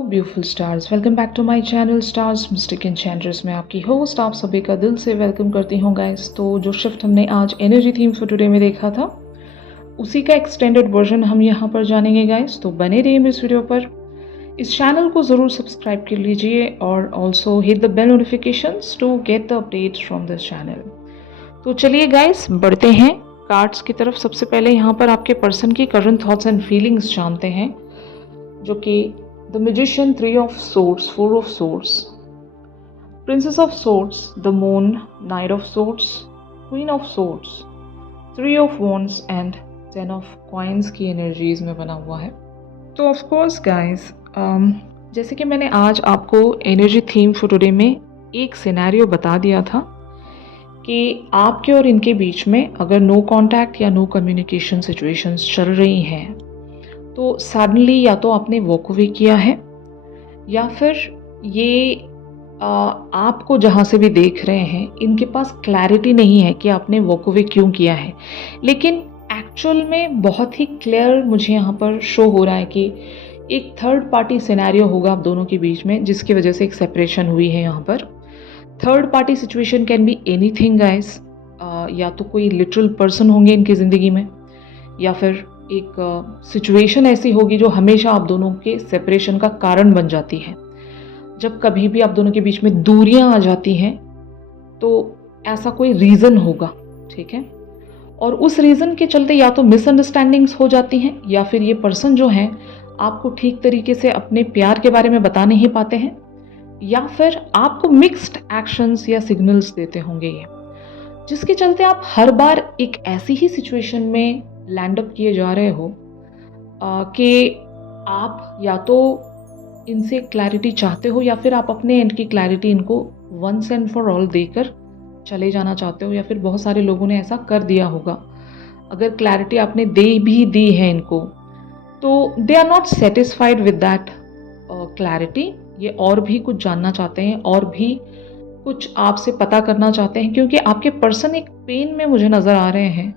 Beautiful stars, welcome back to my channel stars mystic enchantress में आपकी host आप सभी का दिल से वेलकम करती हूँ गाइस। तो जो शिफ्ट हमने आज एनर्जी थीम फॉर टुडे में देखा था, उसी का एक्सटेंडेड वर्जन हम यहाँ पर जानेंगे गाइस। तो बने रहिए इस वीडियो पर। इस चैनल को ज़रूर सब्सक्राइब कर लीजिए और also hit the bell notifications to get the updates from this channel. तो चलिए गाइस बढ़ते हैं कार्ड्स की तरफ। सबसे पहले यहाँ पर आपके पर्सन की करंट थॉट्स एंड फीलिंग्स जानते हैं, जो कि The Magician, Three of Swords, Four of Swords, Princess of Swords, the Moon, Knight of Swords, Queen of Swords, Three of Wands and Ten of Coins की energies में बना हुआ है। तो ऑफ कोर्स गाइस, जैसे कि मैंने आज आपको एनर्जी थीम फॉर टुडे में एक सिनेरियो बता दिया था कि आपके और इनके बीच में अगर नो कांटेक्ट या नो कम्युनिकेशन सिचुएशंस चल रही हैं, तो सडनली या तो आपने वॉक अवे किया है या फिर ये आपको जहाँ से भी देख रहे हैं इनके पास क्लैरिटी नहीं है कि आपने वॉक अवे क्यों किया है। लेकिन एक्चुअल में बहुत ही क्लियर मुझे यहाँ पर शो हो रहा है कि एक थर्ड पार्टी सिनेरियो होगा आप दोनों के बीच में, जिसकी वजह से एक सेपरेशन हुई है। यहाँ पर third party situation can be anything guys, या तो कोई लिटरल पर्सन होंगे इनकी ज़िंदगी में, या फिर एक सिचुएशन ऐसी होगी जो हमेशा आप दोनों के सेपरेशन का कारण बन जाती है। जब कभी भी आप दोनों के बीच में दूरियां आ जाती हैं तो ऐसा कोई रीज़न होगा, ठीक है। और उस रीज़न के चलते या तो मिसअंडरस्टैंडिंग्स हो जाती हैं, या फिर ये पर्सन जो हैं आपको ठीक तरीके से अपने प्यार के बारे में बता नहीं पाते हैं, या फिर आपको मिक्स्ड एक्शंस या सिग्नल्स देते होंगे ये, जिसके चलते आप हर बार एक ऐसी ही सिचुएशन में लैंड अप किए जा रहे हो कि आप या तो इनसे क्लैरिटी चाहते हो या फिर आप अपने एंड की क्लैरिटी इनको वंस एंड फॉर ऑल देकर चले जाना चाहते हो, या फिर बहुत सारे लोगों ने ऐसा कर दिया होगा। अगर क्लैरिटी आपने दे भी दी है इनको तो they are not satisfied with that clarity. ये और भी कुछ जानना चाहते हैं और भी कुछ आपसे पता करना चाहते हैं, क्योंकि आपके पर्सन एक पेन में मुझे नज़र आ रहे हैं।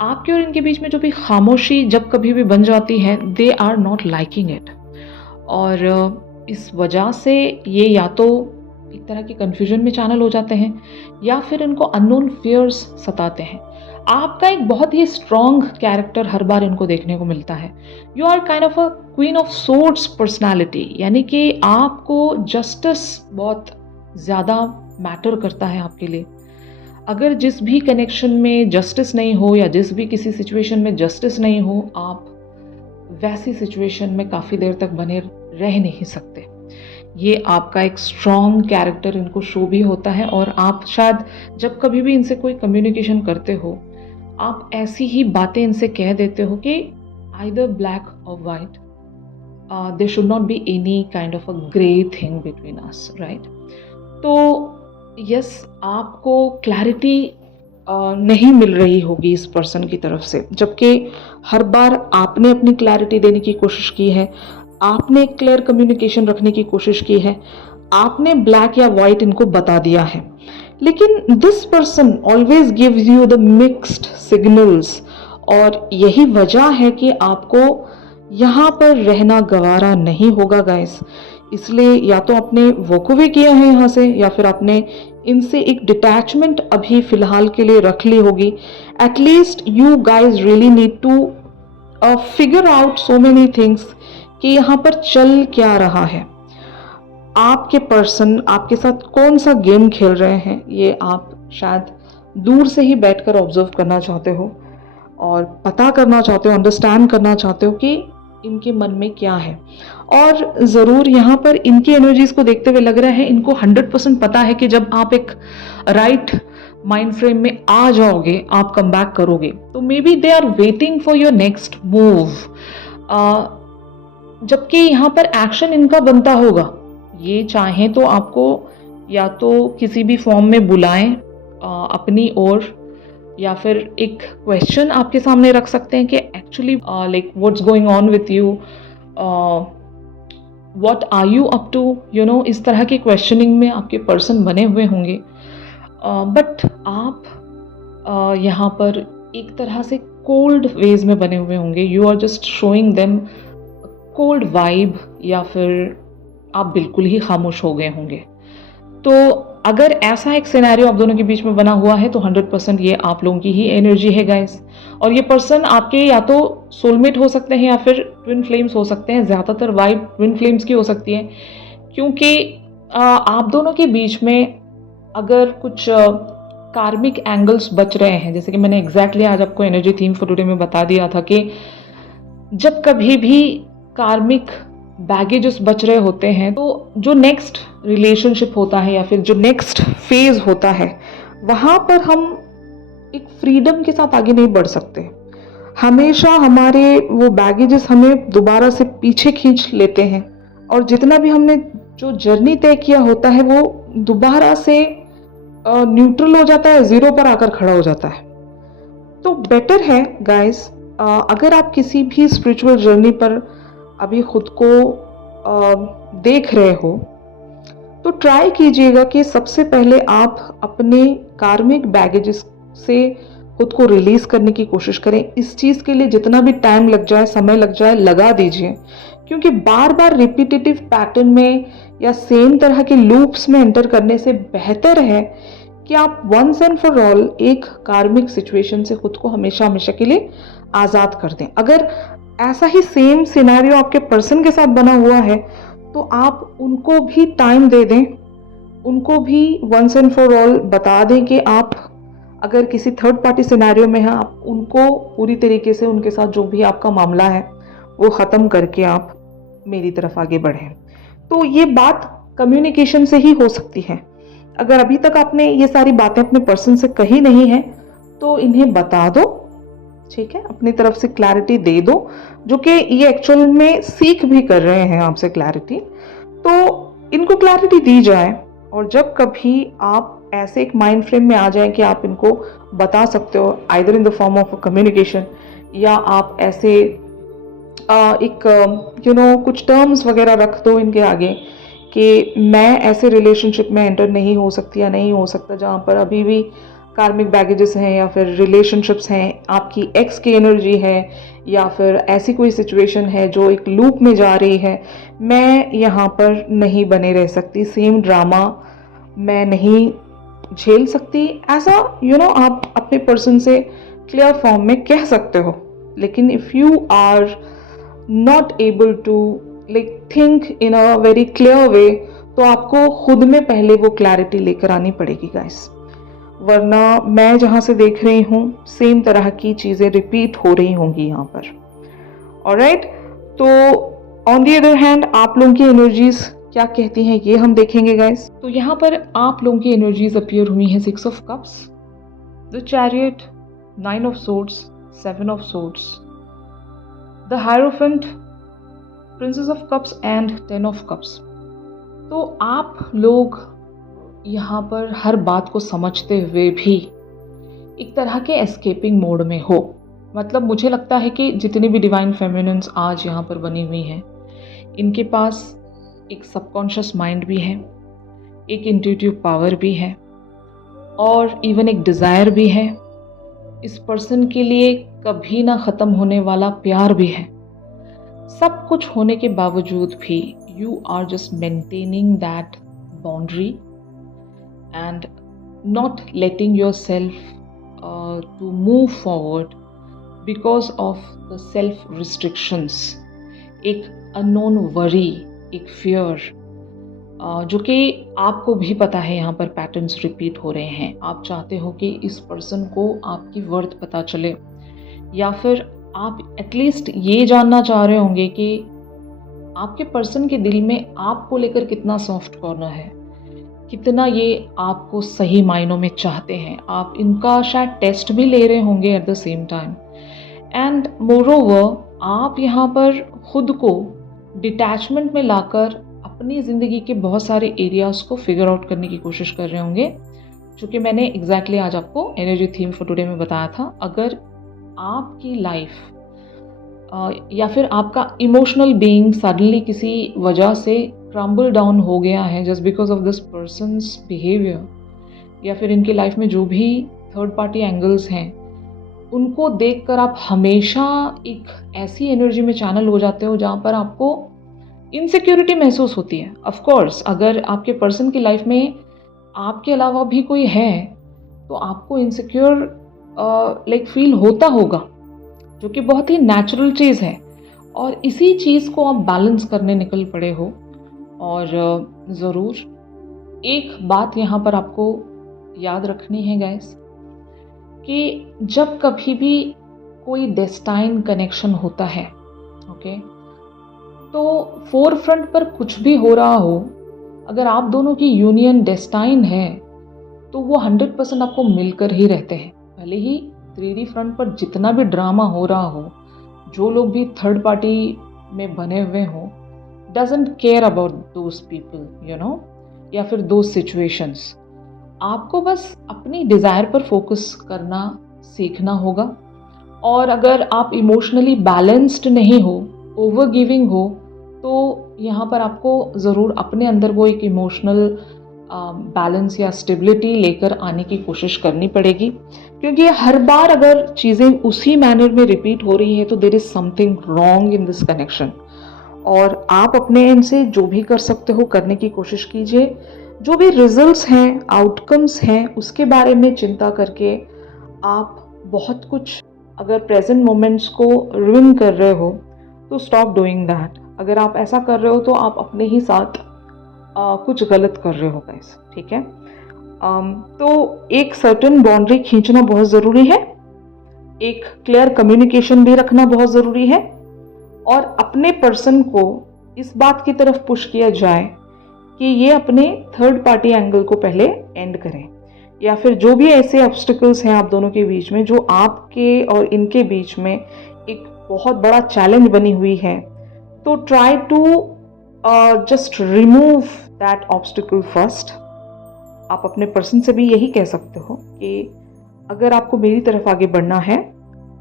आपके और इनके बीच में जो भी खामोशी जब कभी भी बन जाती है, they are not liking it, और इस वजह से ये या तो एक तरह के कन्फ्यूजन में चैनल हो जाते हैं या फिर इनको अननोन फियर्स सताते हैं। आपका एक बहुत ही स्ट्रॉन्ग कैरेक्टर हर बार इनको देखने को मिलता है। You are kind of a queen of swords personality, यानी कि आपको जस्टिस बहुत ज़्यादा मैटर करता है आपके लिए। अगर जिस भी कनेक्शन में जस्टिस नहीं हो या जिस भी किसी सिचुएशन में जस्टिस नहीं हो, आप वैसी सिचुएशन में काफ़ी देर तक बने रह नहीं सकते। ये आपका एक स्ट्रॉन्ग कैरेक्टर इनको शो भी होता है, और आप शायद जब कभी भी इनसे कोई कम्युनिकेशन करते हो, आप ऐसी ही बातें इनसे कह देते हो कि आइदर ब्लैक और white, there should not be any kind of a grey thing between us, right. तो यस, आपको क्लैरिटी नहीं मिल रही होगी इस पर्सन की तरफ से, जबकि हर बार आपने अपनी क्लैरिटी देने की कोशिश की है, आपने क्लियर कम्युनिकेशन रखने की कोशिश की है, आपने ब्लैक या वाइट इनको बता दिया है। लेकिन this person always gives you the mixed signals, और यही वजह है कि आपको यहाँ पर रहना गवारा नहीं होगा गाइस। इसलिए या तो आपने वॉक अवे किया है यहाँ से, या फिर आपने इनसे एक डिटैचमेंट अभी फिलहाल के लिए रख ली होगी। At least you guys really need to figure out so many things कि यहाँ पर चल क्या रहा है। आपके पर्सन आपके साथ कौन सा गेम खेल रहे हैं, ये आप शायद दूर से ही बैठकर ऑब्जर्व करना चाहते हो और पता करना चाहते हो, अंडरस्टैंड करना चाहते हो कि इनके मन में क्या है। और ज़रूर यहाँ पर इनकी एनर्जीज को देखते हुए लग रहा है इनको 100% पता है कि जब आप एक राइट माइंड फ्रेम में आ जाओगे, आप कम बैक करोगे। तो maybe they are waiting for your next move, जबकि यहाँ पर एक्शन इनका बनता होगा। ये चाहें तो आपको या तो किसी भी फॉर्म में बुलाएं अपनी ओर, या फिर एक क्वेश्चन आपके सामने रख सकते हैं कि actually like what's going on with you, what are you up to, you know, इस तरह के क्वेश्चनिंग में आपके पर्सन बने हुए होंगे। बट आप यहाँ पर एक तरह से कोल्ड वेज में बने हुए होंगे। You are just showing them cold vibe या फिर आप बिल्कुल ही खामोश हो गए होंगे। तो अगर ऐसा एक सिनेरियो आप दोनों के बीच में बना हुआ है तो 100% ये आप लोगों की ही एनर्जी है गाइस। और ये पर्सन आपके या तो सोलमेट हो सकते हैं या फिर ट्विन फ्लेम्स हो सकते हैं। ज़्यादातर वाइब ट्विन फ्लेम्स की हो सकती है, क्योंकि आप दोनों के बीच में अगर कुछ कार्मिक एंगल्स बच रहे हैं, जैसे कि मैंने एग्जैक्टली आज आपको एनर्जी थीम फॉर टुडे में बता दिया था कि जब कभी भी कार्मिक बैगेजेस बच रहे होते हैं तो जो नेक्स्ट रिलेशनशिप होता है या फिर जो नेक्स्ट फेज होता है वहाँ पर हम एक फ्रीडम के साथ आगे नहीं बढ़ सकते। हमेशा हमारे वो बैगेजेस हमें दोबारा से पीछे खींच लेते हैं और जितना भी हमने जो जर्नी तय किया होता है वो दोबारा से न्यूट्रल हो जाता है, ज़ीरो पर आकर खड़ा हो जाता है। तो बेटर है गाइस, अगर आप किसी भी स्पिरिचुअल जर्नी पर अभी खुद को देख रहे हो तो ट्राई कीजिएगा कि सबसे पहले आप अपने कार्मिक बैगेजेस से खुद को रिलीज करने की कोशिश करें। इस चीज़ के लिए जितना भी टाइम लग जाए, समय लग जाए, लगा दीजिए, क्योंकि बार बार रिपीटेटिव पैटर्न में या सेम तरह के लूप्स में एंटर करने से बेहतर है कि आप वंस एंड फॉर ऑल एक कार्मिक सिचुएशन से खुद को हमेशा हमेशा के लिए आज़ाद कर दें। अगर ऐसा ही सेम सिनेरियो आपके पर्सन के साथ बना हुआ है तो आप उनको भी टाइम दे दें, उनको भी वंस एंड फॉर ऑल बता दें कि आप अगर किसी थर्ड पार्टी सिनेरियो में हैं, आप उनको पूरी तरीके से उनके साथ जो भी आपका मामला है वो ख़त्म करके आप मेरी तरफ आगे बढ़ें। तो ये बात कम्युनिकेशन से ही हो सकती है। अगर अभी तक आपने ये सारी बातें अपने पर्सन से कही नहीं है तो इन्हें बता दो, ठीक है, अपनी तरफ से क्लैरिटी दे दो, जो कि ये एक्चुअल में सीख भी कर रहे हैं आपसे क्लैरिटी। तो इनको क्लैरिटी दी जाए और जब कभी आप ऐसे एक माइंड फ्रेम में आ जाएं कि आप इनको बता सकते हो either in the form of communication या आप ऐसे एक कुछ टर्म्स वगैरह रख दो इनके आगे कि मैं ऐसे रिलेशनशिप में एंटर नहीं हो सकती या नहीं हो सकता जहाँ पर अभी भी कार्मिक बैगेजेस हैं या फिर रिलेशनशिप्स हैं, आपकी एक्स की एनर्जी है या फिर ऐसी कोई सिचुएशन है जो एक लूप में जा रही है, मैं यहाँ पर नहीं बने रह सकती, सेम ड्रामा मैं नहीं झेल सकती। ऐसा आप अपने पर्सन से क्लियर फॉर्म में कह सकते हो। लेकिन if you are not able to think in a very clear way तो आपको खुद में पहले वो क्लैरिटी लेकर आनी पड़ेगी गाइस, वरना मैं जहाँ से देख रही हूँ सेम तरह की चीज़ें रिपीट हो रही होंगी यहाँ पर। ऑलराइट, तो ऑन दी अदर हैंड आप लोगों की एनर्जीज क्या कहती हैं ये हम देखेंगे गाइस। तो यहाँ पर आप लोगों की एनर्जीज अपीयर हुई हैं 6 of cups, the chariot, 9 of swords, 7 of swords, the hierophant, princess of cups and 10 of cups. तो आप लोग यहाँ पर हर बात को समझते हुए भी एक तरह के एस्केपिंग मोड में हो। मतलब मुझे लगता है कि जितनी भी डिवाइन फेमिनिन्स आज यहाँ पर बनी हुई हैं, इनके पास एक सबकॉन्शियस माइंड भी है, एक इंट्यूटिव पावर भी है और इवन एक डिज़ायर भी है। इस पर्सन के लिए कभी ना ख़त्म होने वाला प्यार भी है। सब कुछ होने के बावजूद भी you are just maintaining that boundary and not letting yourself to move forward because of the self restrictions, एक unknown worry, एक fear, जो कि आपको भी पता है यहाँ पर पैटर्न्स रिपीट हो रहे हैं। आप चाहते हो कि इस पर्सन को आपकी वर्थ पता चले या फिर आप एटलीस्ट ये जानना चाह रहे होंगे कि आपके पर्सन के दिल में आपको लेकर कितना सॉफ्ट कॉर्नर है, कितना ये आपको सही मायनों में चाहते हैं। आप इनका शायद टेस्ट भी ले रहे होंगे at the same time. And moreover आप यहाँ पर खुद को डिटैचमेंट में लाकर अपनी ज़िंदगी के बहुत सारे एरियाज़ को फिगर आउट करने की कोशिश कर रहे होंगे, जो कि मैंने एग्जैक्टली आज आपको एनर्जी थीम फॉर टुडे में बताया था। अगर आपकी लाइफ या फिर आपका इमोशनल बीइंग सडनली किसी वजह से क्रम्बल डाउन हो गया है just because of this persons behaviour, या फिर इनकी लाइफ में जो भी थर्ड पार्टी एंगल्स हैं उनको देखकर आप हमेशा एक ऐसी एनर्जी में चैनल हो जाते हो जहाँ पर आपको इनसिक्योरिटी महसूस होती है। ऑफ कोर्स अगर आपके पर्सन की लाइफ में आपके अलावा भी कोई है तो आपको इनसिक्योर लाइक फील होता होगा, जो कि बहुत ही नेचुरल चीज़ है। और इसी चीज़ को आप बैलेंस करने निकल पड़े हो। और ज़रूर एक बात यहाँ पर आपको याद रखनी है गाइस, कि जब कभी भी कोई डेस्टाइन कनेक्शन होता है, ओके, तो फोर फ्रंट पर कुछ भी हो रहा हो, अगर आप दोनों की यूनियन डेस्टाइन है तो वो 100% आपको मिलकर ही रहते हैं। भले ही 3D फ्रंट पर जितना भी ड्रामा हो रहा हो, जो लोग भी थर्ड पार्टी में बने हुए हों, doesn't care about those people, या फिर दोज सिचुएशंस। आपको बस अपनी डिज़ायर पर फोकस करना सीखना होगा। और अगर आप इमोशनली बैलेंस्ड नहीं हो, ओवर गिविंग हो, तो यहाँ पर आपको ज़रूर अपने अंदर वो एक इमोशनल बैलेंस या स्टेबिलिटी लेकर आने की कोशिश करनी पड़ेगी। क्योंकि हर बार अगर चीज़ें उसी मैनर में रिपीट हो रही है तो there is something wrong in this connection. और आप अपने एंड से जो भी कर सकते हो करने की कोशिश कीजिए। जो भी रिजल्ट्स हैं, आउटकम्स हैं, उसके बारे में चिंता करके आप बहुत कुछ अगर प्रेजेंट मोमेंट्स को रुइन कर रहे हो तो स्टॉप डूइंग दैट। अगर आप ऐसा कर रहे हो तो आप अपने ही साथ कुछ गलत कर रहे हो गाइस, ठीक है। तो एक सर्टेन बाउंड्री खींचना बहुत ज़रूरी है, एक क्लियर कम्युनिकेशन भी रखना बहुत ज़रूरी है, और अपने पर्सन को इस बात की तरफ पुश किया जाए कि ये अपने थर्ड पार्टी एंगल को पहले एंड करें, या फिर जो भी ऐसे ऑब्स्टिकल्स हैं आप दोनों के बीच में जो आपके और इनके बीच में एक बहुत बड़ा चैलेंज बनी हुई है, तो try to just remove that obstacle first. आप अपने पर्सन से भी यही कह सकते हो कि अगर आपको मेरी तरफ आगे बढ़ना है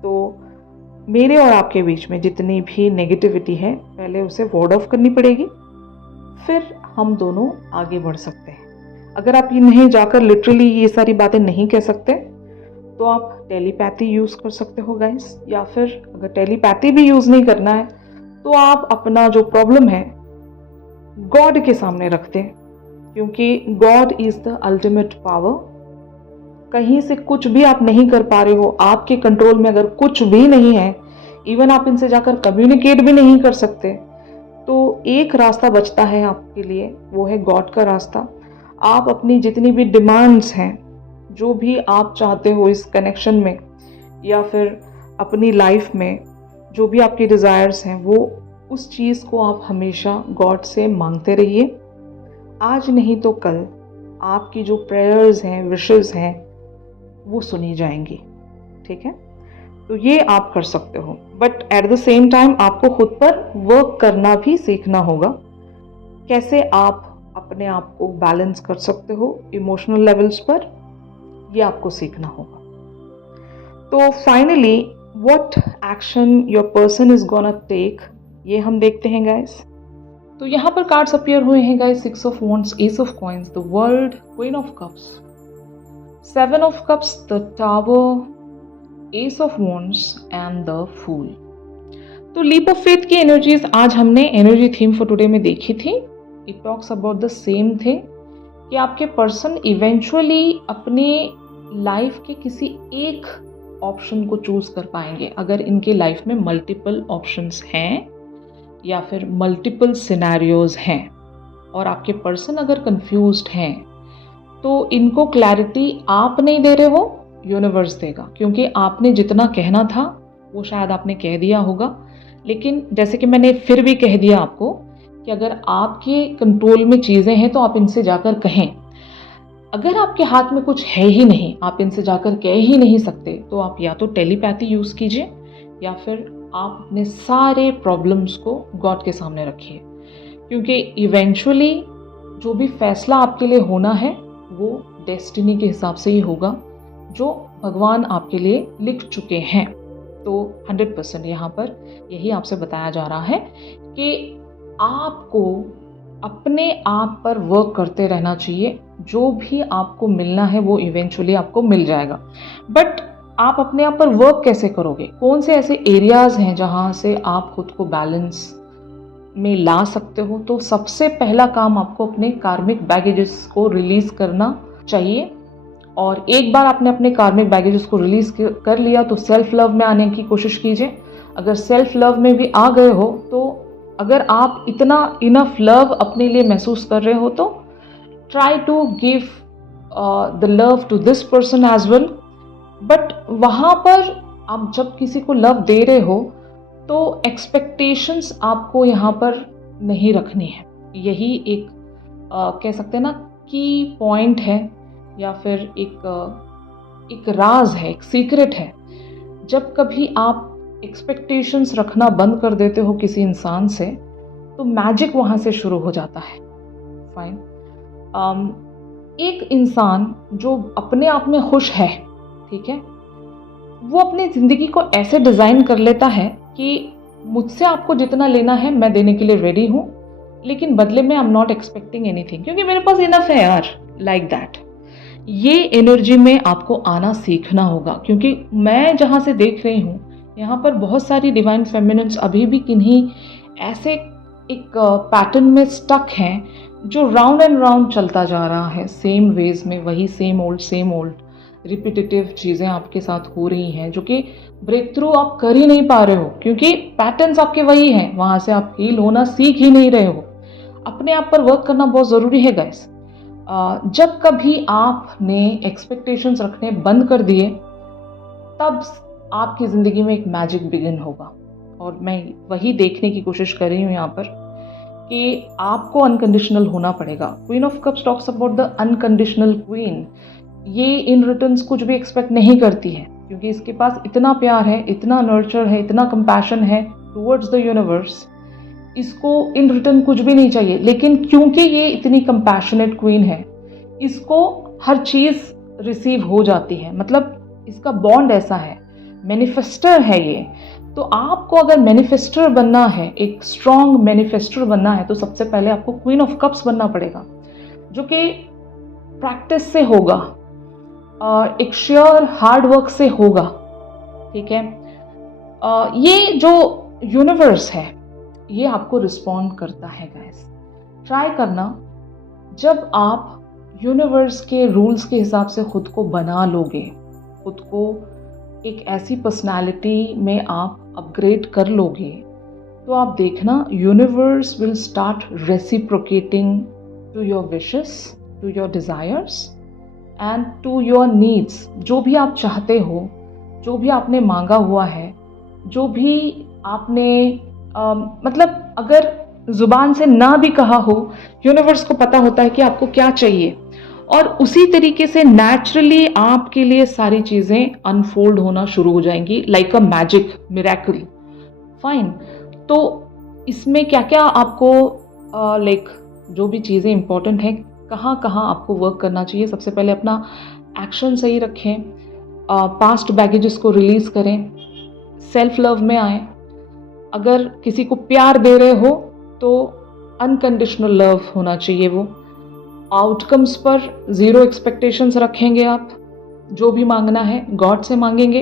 तो मेरे और आपके बीच में जितनी भी नेगेटिविटी है पहले उसे वार्ड ऑफ करनी पड़ेगी, फिर हम दोनों आगे बढ़ सकते हैं। अगर आप ये नहीं जाकर लिटरली ये सारी बातें नहीं कह सकते तो आप टेलीपैथी यूज़ कर सकते हो गाइस, या फिर अगर टेलीपैथी भी यूज़ नहीं करना है तो आप अपना जो प्रॉब्लम है गॉड के सामने रख दें, क्योंकि God is the ultimate power. कहीं से कुछ भी आप नहीं कर पा रहे हो, आपके कंट्रोल में अगर कुछ भी नहीं है, इवन आप इनसे जाकर कम्युनिकेट भी नहीं कर सकते, तो एक रास्ता बचता है आपके लिए, वो है गॉड का रास्ता। आप अपनी जितनी भी डिमांड्स हैं, जो भी आप चाहते हो इस कनेक्शन में या फिर अपनी लाइफ में, जो भी आपकी डिज़ायर्स हैं, वो उस चीज़ को आप हमेशा गॉड से मांगते रहिए। आज नहीं तो कल आपकी जो प्रेयर्स हैं, विशेस हैं, वो सुनी जाएंगी, ठीक है। तो ये आप कर सकते हो, but at the same time आपको खुद पर वर्क करना भी सीखना होगा। कैसे आप अपने आप को बैलेंस कर सकते हो इमोशनल लेवल्स पर, ये आपको सीखना होगा। तो finally what action your person is gonna take, ये हम देखते हैं गाइस। तो यहाँ पर कार्ड्स अपीयर हुए हैं guys, 6 of wands, ace of coins, the world, queen of cups, 7 of cups, the tower, ace of wands and the fool. तो लीप ऑफ फेथ की एनर्जीज आज हमने एनर्जी थीम फॉर टुडे में देखी थी। It talks about the same thing कि आपके person eventually अपने लाइफ के किसी एक ऑप्शन को चूज कर पाएंगे। अगर इनके लाइफ में मल्टीपल ऑप्शंस हैं या फिर मल्टीपल सिनेरियोज हैं और आपके पर्सन अगर कंफ्यूज्ड हैं, तो इनको क्लैरिटी आप नहीं दे रहे हो, यूनिवर्स देगा। क्योंकि आपने जितना कहना था वो शायद आपने कह दिया होगा, लेकिन जैसे कि मैंने फिर भी कह दिया आपको कि अगर आपके कंट्रोल में चीज़ें हैं तो आप इनसे जाकर कहें। अगर आपके हाथ में कुछ है ही नहीं, आप इनसे जाकर कह ही नहीं सकते, तो आप या तो टेलीपैथी यूज़ कीजिए या फिर आप अपने सारे प्रॉब्लम्स को गॉड के सामने रखिए। क्योंकि इवेंचुअली जो भी फैसला आपके लिए होना है वो डेस्टिनी के हिसाब से ही होगा, जो भगवान आपके लिए लिख चुके हैं। तो 100% यहाँ पर यही आपसे बताया जा रहा है कि आपको अपने आप पर वर्क करते रहना चाहिए। जो भी आपको मिलना है वो इवेंचुअली आपको मिल जाएगा। बट आप अपने आप पर वर्क कैसे करोगे, कौन से ऐसे एरियाज़ हैं जहाँ से आप खुद को बैलेंस में ला सकते हो। तो सबसे पहला काम आपको अपने कार्मिक बैगेजेस को रिलीज़ करना चाहिए। और एक बार आपने अपने कार्मिक बैगेजेस को रिलीज़ कर लिया तो सेल्फ लव में आने की कोशिश कीजिए। अगर सेल्फ लव में भी आ गए हो तो अगर आप इतना इनफ लव अपने लिए महसूस कर रहे हो तो try to give the love to this person as well. But वहाँ पर आप जब किसी को लव दे रहे हो तो एक्सपेक्टेशंस आपको यहाँ पर नहीं रखनी है। यही एक कह सकते हैं ना की पॉइंट है या फिर एक राज है, एक सीक्रेट है। जब कभी आप एक्सपेक्टेशंस रखना बंद कर देते हो किसी इंसान से तो मैजिक वहाँ से शुरू हो जाता है। फाइन। एक इंसान जो अपने आप में खुश है, ठीक है, वो अपनी ज़िंदगी को ऐसे डिज़ाइन कर लेता है कि मुझसे आपको जितना लेना है मैं देने के लिए रेडी हूँ, लेकिन बदले में I am not expecting anything, क्योंकि मेरे पास इनफ है यार, लाइक दैट। ये एनर्जी में आपको आना सीखना होगा, क्योंकि मैं जहाँ से देख रही हूँ यहाँ पर बहुत सारी डिवाइन फेमिनिन्स अभी भी किन्हीं ऐसे एक पैटर्न में स्टक हैं जो राउंड एंड राउंड चलता जा रहा है, सेम वेज में, वही सेम ओल्ड रिपीटेटिव चीज़ें आपके साथ हो रही हैं जो कि ब्रेक थ्रू आप कर ही नहीं पा रहे हो, क्योंकि पैटर्न्स आपके वही हैं, वहाँ से आप हील होना सीख ही नहीं रहे हो। अपने आप पर वर्क करना बहुत ज़रूरी है गाइस। जब कभी आपने एक्सपेक्टेशंस रखने बंद कर दिए तब आपकी ज़िंदगी में एक मैजिक बिगिन होगा। और मैं वही देखने की कोशिश कर रही हूँ यहाँ पर कि आपको अनकंडीशनल होना पड़ेगा। Queen of cups talks about the unconditional queen. ये इन रिटर्न्स कुछ भी एक्सपेक्ट नहीं करती है, क्योंकि इसके पास इतना प्यार है, इतना नर्चर है, इतना कंपैशन है टुवर्ड्स द यूनिवर्स, इसको इन रिटर्न कुछ भी नहीं चाहिए। लेकिन क्योंकि ये इतनी कंपैशनेट क्वीन है, इसको हर चीज़ रिसीव हो जाती है, मतलब इसका बॉन्ड ऐसा है, मैनिफेस्टर है ये। तो आपको अगर मैनिफेस्टर बनना है, एक स्ट्रॉन्ग मैनिफेस्टर बनना है, तो सबसे पहले आपको क्वीन ऑफ कप्स बनना पड़ेगा, जो कि प्रैक्टिस से होगा, एक श्योर हार्ड वर्क से होगा, ठीक है। ये जो यूनिवर्स है ये आपको रिस्पॉन्ड करता है गाइस। ट्राई करना, जब आप यूनिवर्स के रूल्स के हिसाब से खुद को बना लोगे, खुद को एक ऐसी पर्सनालिटी में आप अपग्रेड कर लोगे, तो आप देखना universe will start reciprocating to your wishes, to your desires and to your needs. जो भी आप चाहते हो, जो भी आपने मांगा हुआ है, जो भी आपने मतलब अगर ज़ुबान से ना भी कहा हो, यूनिवर्स को पता होता है कि आपको क्या चाहिए, और उसी तरीके से नेचुरली आपके लिए सारी चीज़ें अनफोल्ड होना शुरू हो जाएंगी, like a magic miracle. Fine. तो इसमें क्या क्या आपको लाइक जो भी चीज़ें इंपॉर्टेंट हैं, कहाँ कहाँ आपको वर्क करना चाहिए। सबसे पहले अपना एक्शन सही रखें, पास्ट बैगेजेस को रिलीज़ करें, सेल्फ लव में आएँ। अगर किसी को प्यार दे रहे हो तो अनकंडीशनल लव होना चाहिए। वो आउटकम्स पर ज़ीरो एक्सपेक्टेशंस रखेंगे। आप जो भी मांगना है गॉड से मांगेंगे,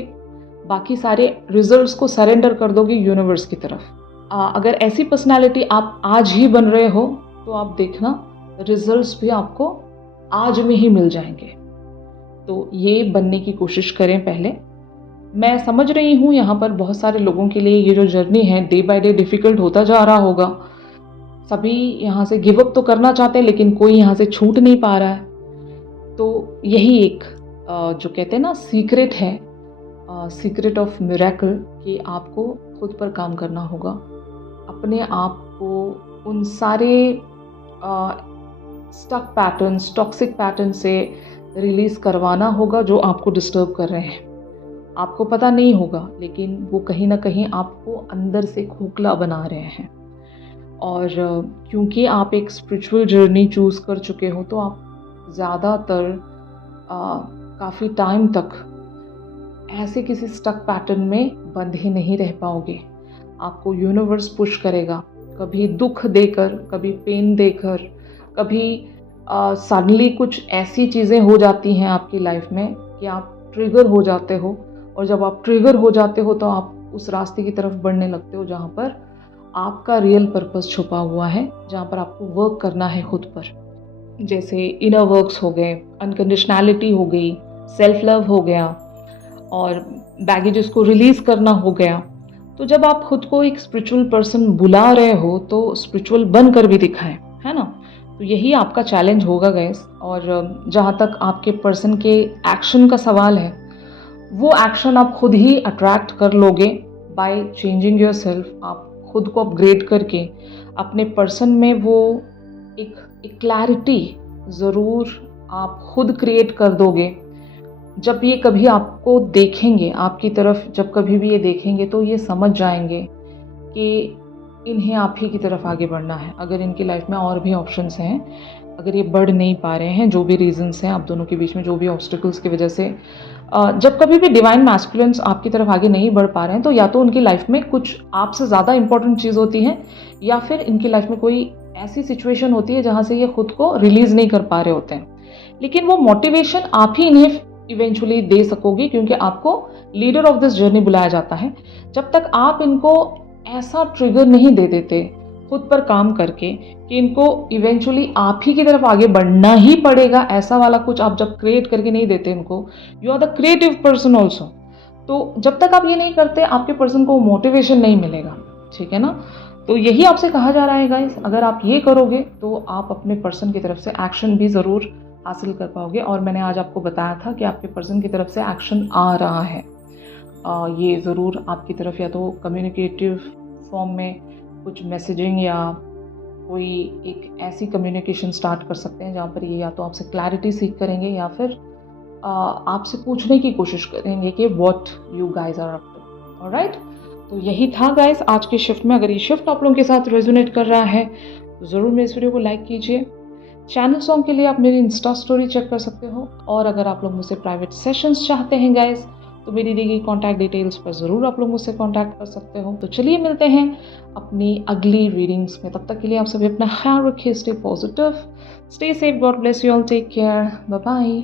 बाकी सारे रिजल्ट्स को सरेंडर कर दोगे यूनिवर्स की तरफ। अगर ऐसी पर्सनालिटी आप आज ही बन रहे हो तो आप देखना रिजल्ट्स भी आपको आज में ही मिल जाएंगे। तो ये बनने की कोशिश करें पहले। मैं समझ रही हूँ यहाँ पर बहुत सारे लोगों के लिए ये जो जर्नी है डे बाय डे डिफ़िकल्ट होता जा रहा होगा। सभी यहाँ से गिव अप तो करना चाहते हैं, लेकिन कोई यहाँ से छूट नहीं पा रहा है। तो यही एक जो कहते हैं ना सीक्रेट है, सीक्रेट ऑफ मिरेकल, कि आपको खुद पर काम करना होगा। अपने आप को उन सारे स्टक पैटर्न्स, टॉक्सिक पैटर्न से रिलीज़ करवाना होगा जो आपको डिस्टर्ब कर रहे हैं। आपको पता नहीं होगा, लेकिन वो कहीं ना कहीं आपको अंदर से खोखला बना रहे हैं। और क्योंकि आप एक स्पिरिचुअल जर्नी चूज़ कर चुके हो, तो आप ज़्यादातर काफ़ी टाइम तक ऐसे किसी स्टक पैटर्न में बंधे नहीं रह पाओगे। आपको यूनिवर्स पुश करेगा, कभी दुख देकर, कभी पेन देकर, कभी सडनली कुछ ऐसी चीज़ें हो जाती हैं आपकी लाइफ में कि आप ट्रिगर हो जाते हो और जब आप ट्रिगर हो जाते हो तो आप उस रास्ते की तरफ बढ़ने लगते हो जहाँ पर आपका रियल पर्पस छुपा हुआ है, जहाँ पर आपको वर्क करना है खुद पर। जैसे इनर वर्क्स हो गए, अनकंडीशनैलिटी हो गई, सेल्फ लव हो गया और बैगेजेस को रिलीज़ करना हो गया। तो जब आप खुद को एक स्पिरिचुअल पर्सन बुला रहे हो तो स्पिरिचुअल बनकर भी दिखाएं, है ना? तो यही आपका चैलेंज होगा गाइस। और जहाँ तक आपके पर्सन के एक्शन का सवाल है, वो एक्शन आप खुद ही अट्रैक्ट कर लोगे बाय चेंजिंग योर सेल्फ। आप खुद को अपग्रेड करके अपने पर्सन में वो एक क्लैरिटी ज़रूर आप खुद क्रिएट कर दोगे। जब ये कभी आपको देखेंगे, आपकी तरफ जब कभी भी ये देखेंगे तो ये समझ जाएंगे कि इन्हें आप ही की तरफ आगे बढ़ना है। अगर इनकी लाइफ में और भी ऑप्शंस हैं, अगर ये बढ़ नहीं पा रहे हैं, जो भी रीजंस हैं आप दोनों के बीच में, जो भी ऑब्स्टिकल्स की वजह से, जब कभी भी डिवाइन मैस्कुलिन्स आपकी तरफ आगे नहीं बढ़ पा रहे हैं तो या तो उनकी लाइफ में कुछ आपसे ज़्यादा इंपॉर्टेंट चीज़ होती है या फिर इनकी लाइफ में कोई ऐसी सिचुएशन होती है जहाँ से ये खुद को रिलीज़ नहीं कर पा रहे होते हैं। लेकिन वो मोटिवेशन आप ही इन्हें इवेंचुअली दे सकोगी, क्योंकि आपको लीडर ऑफ दिस जर्नी बुलाया जाता है। जब तक आप इनको ऐसा ट्रिगर नहीं दे देते खुद पर काम करके कि इनको इवेंचुअली आप ही की तरफ आगे बढ़ना ही पड़ेगा, ऐसा वाला कुछ आप जब क्रिएट करके नहीं देते इनको, you are the creative person also. तो जब तक आप ये नहीं करते आपके पर्सन को मोटिवेशन नहीं मिलेगा, ठीक है ना? तो यही आपसे कहा जा रहा है गाइस, अगर आप ये करोगे तो आप अपने पर्सन की तरफ से एक्शन भी ज़रूर हासिल कर पाओगे। और मैंने आज आपको बताया था कि आपके पर्सन की तरफ से एक्शन आ रहा है। ये ज़रूर आपकी तरफ या तो कम्युनिकेटिव फॉर्म में कुछ मैसेजिंग या कोई एक ऐसी कम्युनिकेशन स्टार्ट कर सकते हैं जहाँ पर ये या तो आपसे क्लैरिटी सीख करेंगे या फिर आपसे पूछने की कोशिश करेंगे कि what you guys are up to. Alright, तो यही था गाइज आज की शिफ्ट में। अगर ये शिफ्ट आप लोगों के साथ रेजोनेट कर रहा है तो ज़रूर मेरे इस वीडियो को लाइक कीजिए। चैनल सॉन्ग के लिए आप मेरी इंस्टा स्टोरी चेक कर सकते हो, और अगर आप लोग मुझसे प्राइवेट सेशंस चाहते हैं गाइज तो मेरी दी गई कॉन्टैक्ट डिटेल्स पर ज़रूर आप लोग मुझसे कॉन्टैक्ट कर सकते हो। तो चलिए मिलते हैं अपनी अगली रीडिंग्स में। तब तक के लिए आप सभी अपना ख्याल रखिए, stay positive, stay safe, God bless you all, take care, bye bye.